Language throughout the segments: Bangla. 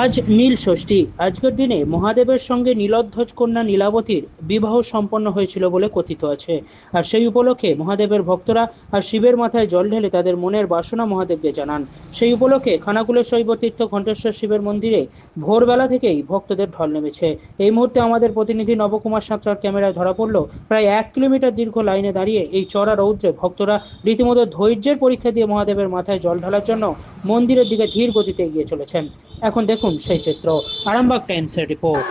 আজ নীল ষষ্ঠী। আজকের দিনে মহাদেবের সঙ্গে নীলধ্বজ কন্যা নীলাবতীর বিবাহ সম্পন্ন হয়েছিল বলে কথিত আছে। আর সেই উপলক্ষে মহাদেবের ভক্তরা আর শিবের মাথায় জল ঢেলে তাদের মনের বাসনা মহাদেবকে জানান। সেই উপলক্ষে খানাকুলের শৈব তীর্থ ঘণ্টেশ্বর শিবের মন্দিরে ভোরবেলা থেকেই ভক্তদের ঢল নেমেছে। এই মুহূর্তে আমাদের প্রতিনিধি নবকুমার সাঁতরার ক্যামেরায় ধরা পড়ল। প্রায় এক কিলোমিটার দীর্ঘ লাইনে দাঁড়িয়ে এই চড়া রৌদ্রে ভক্তরা রীতিমতো ধৈর্যের পরীক্ষা দিয়ে মহাদেবের মাথায় জল ঢালার জন্য মন্দিরের দিকে ধীর গতিতে এগিয়ে চলেছেন। এখন দেখুন সেই চিত্র। আরামবাগ টাইমসের রিপোর্ট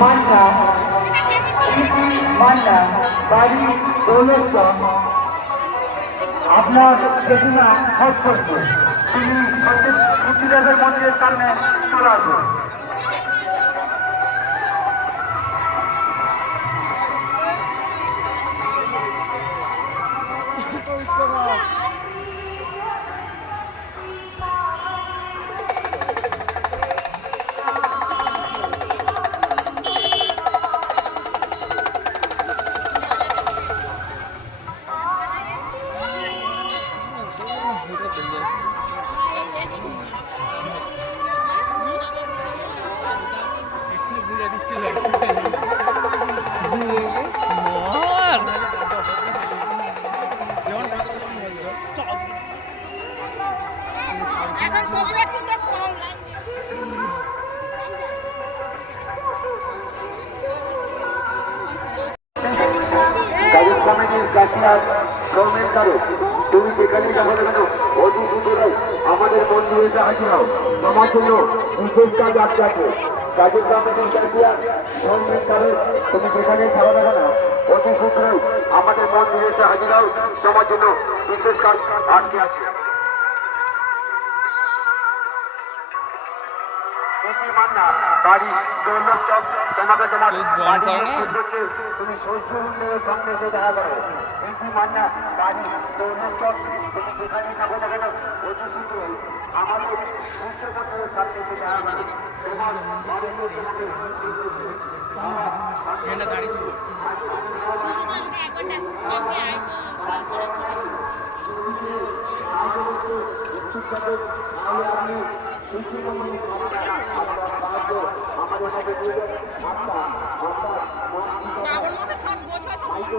মান্না মান্না বাড়ি দৌলেশ্বর আপনার জেঠিমা খোঁজ করছে তিনি সত্যদেবের মন্দিরের সামনে চলে আসুন। তারক তুমি যেখানে যাব না কেন অতি সুতরাং আমাদের মন্দিরে এসে হাজির হও তোমার জন্য বিশেষ কাজ আটকে আছে। কাজের দাম কাশিয়ার সংগীত তারক তুমি যেখানে যাব না কেন অতি সুতরাং আমাদের মন্দিরে এসে হাজির হও তোমার জন্য বিশেষ কাজ আটকে আছে। মান্না বাড়ি দৌলত চক তোমাকে তোমার বাড়ি হচ্ছে। তুমি উন্নয়নের সঙ্গে এসে দেখা করো। প্রীতি মান্না বাড়ি দৌলত চক তুমি যেখানে থাকো না কেন অতি শীঘ্রই আমাদের সূর্য সামনে এসে দেখা করো। তোমার তোমাকে তাহলে আপনি শ্রাবণ মাসে গোছ হয় সব হয়ে।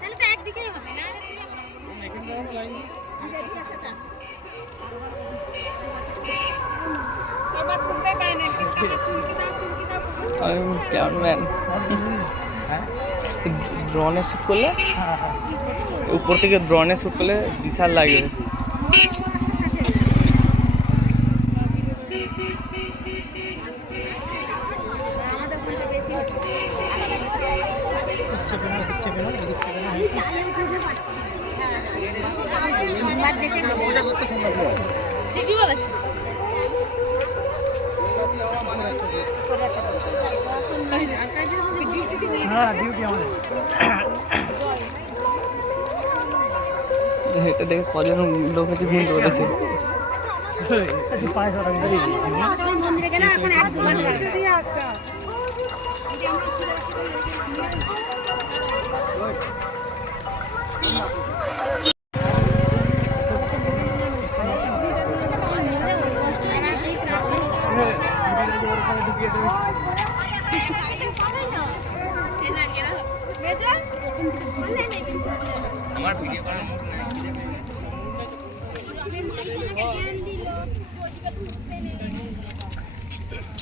তাহলে তো একদিকেই হবে না? ড্রোনে শ্যুট করলে? উপর থেকে ড্রোনে শ্যুট করলে বিশাল লাগে। ঠিকই বলেছি এটা দেখে কজন লোক আছে ঘুম ধরেছে মন্দিরে গেলে এখন এক দুবার আমার ভিডিও করার মতো নাই এই এই খাও কি জামাটা বলল আমাদের তো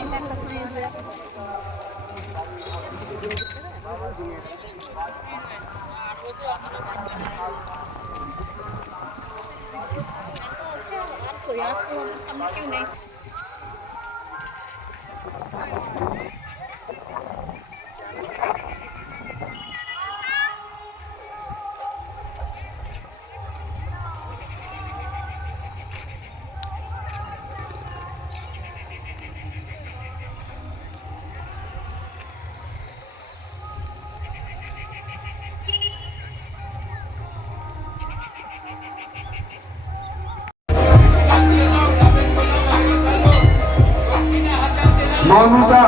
মৌমিতা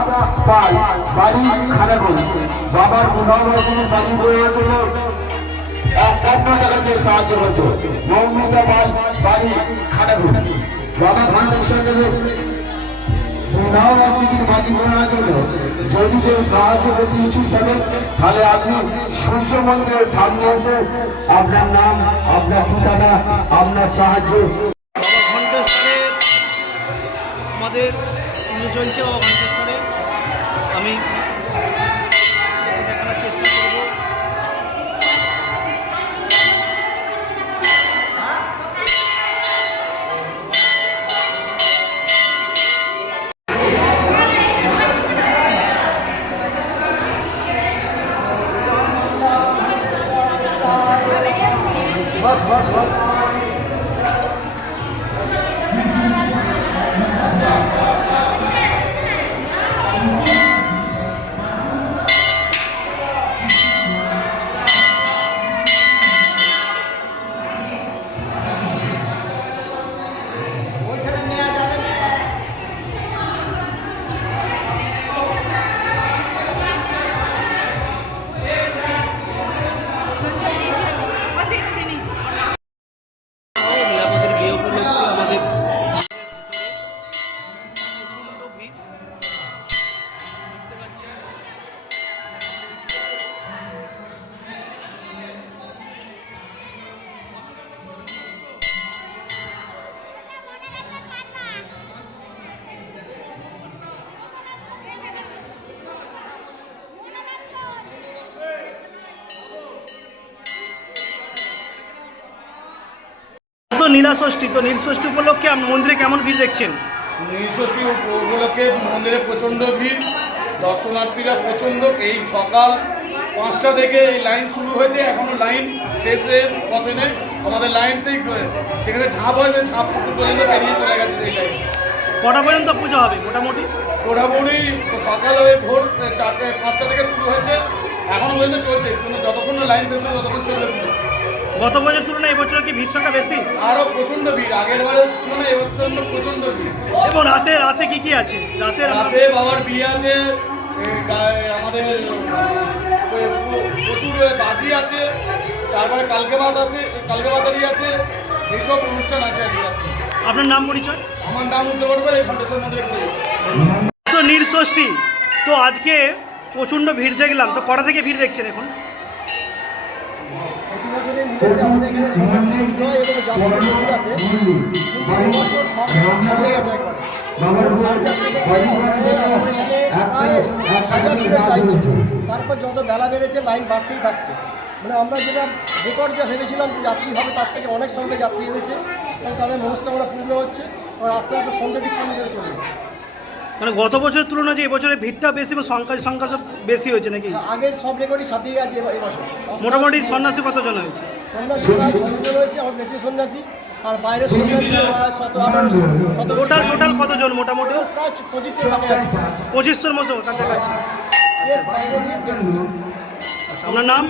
পাল, বাড়ি খানাগুল বাবার বিবাহ বর্ষণের বাড়ি বইয়ের সাহায্য বাড়ি বাবা যদি কেউ সাহায্য করতে ইচ্ছুক থাকেন তাহলে আপনি সূর্য মন্দিরের সামনে এসে আপনার নাম, আপনার ঠিকানা, আপনার সাহায্য আমাদের পুজো চলছে ঘণ্টেশ্বরে। আমি তো নীলা ষষ্ঠী তো নীল ষষ্ঠী উপলক্ষে মন্দিরে কেমন ভিড় দেখছেন? নীলষষ্ঠী উপলক্ষে মন্দিরে প্রচণ্ড ভিড় দর্শনার্থীরা প্রচণ্ড। এই সকাল পাঁচটা থেকে এই লাইন শুরু হয়েছে এখনও লাইন শেষের পথে নেই। আমাদের লাইন সেই যেখানে ঝাঁপ হয়েছে ঝাঁপ পর্যন্ত পেরিয়ে চলে গেছে এই লাইন। কটা পর্যন্ত পুজো হবে মোটামুটি? মোটামুটি সকাল ওই ভোর চারটে পাঁচটা থেকে শুরু হয়েছে এখনও পর্যন্ত চলছে। কিন্তু যতক্ষণ লাইন শেষ হবে ততক্ষণ চলবে। গত বছরের তুলনায় এবছর কি ভিড় সংখ্যা বেশি? আরও প্রচণ্ড ভিড়। আগের বারের তুলনায় এবছর প্রচণ্ড ভিড়। এবং রাতে রাতে কি কি আছে? রাতে রাতে বাবার বিয়ে আছে আমাদের প্রচুর বাজি আছে তারপরে কালকে ভাত আছে কালকে বাতারি আছে এইসব অনুষ্ঠান আছে আজকে। আপনার নাম পরিচয়? আমার নাম উজ্জ্বল করবে এই ফাউন্ডেশন মন্দিরে করি তো নীল তো আজকে প্রচণ্ড ভিড় দেখলাম। তো কটা থেকে ভিড় দেখছেন এখন? আমাদের এখানে তারপর যত বেলা বেড়েছে লাইন বাড়তেই থাকছে। মানে আমরা যেটা রেকর্ড যা ভেবেছিলাম যে যাত্রী হবে তার থেকে অনেক সঙ্গে যাত্রী এসেছে এবং তাদের মনস্কামনা পূর্ণ হচ্ছে এবং আস্তে আস্তে সন্ধ্যে দিক পর্যন্ত চলে। মানে গত বছরের তুলনায় যে এবছরে ভিড়টা বেশি বা সংখ্যা সংখ্যা সব বেশি হয়েছে নাকি? আগের সব রেকর্ডই গেছে এবার- এবছর মোটামুটি সন্ন্যাসী কতজন হয়েছে? সন্ন্যাসী প্রায় ছশো রয়েছে আমার বেশি সন্ন্যাসী। আর বাইরের সন্ন্যাসী প্রায় সতেরো আঠারো সতেরো টোটাল টোটাল কতজন মোটামুটি? প্রায় পঁচিশশো কাছাকাছি পঁচিশশোর মতো কাছাকাছি এর বাইরে আপনার নাম?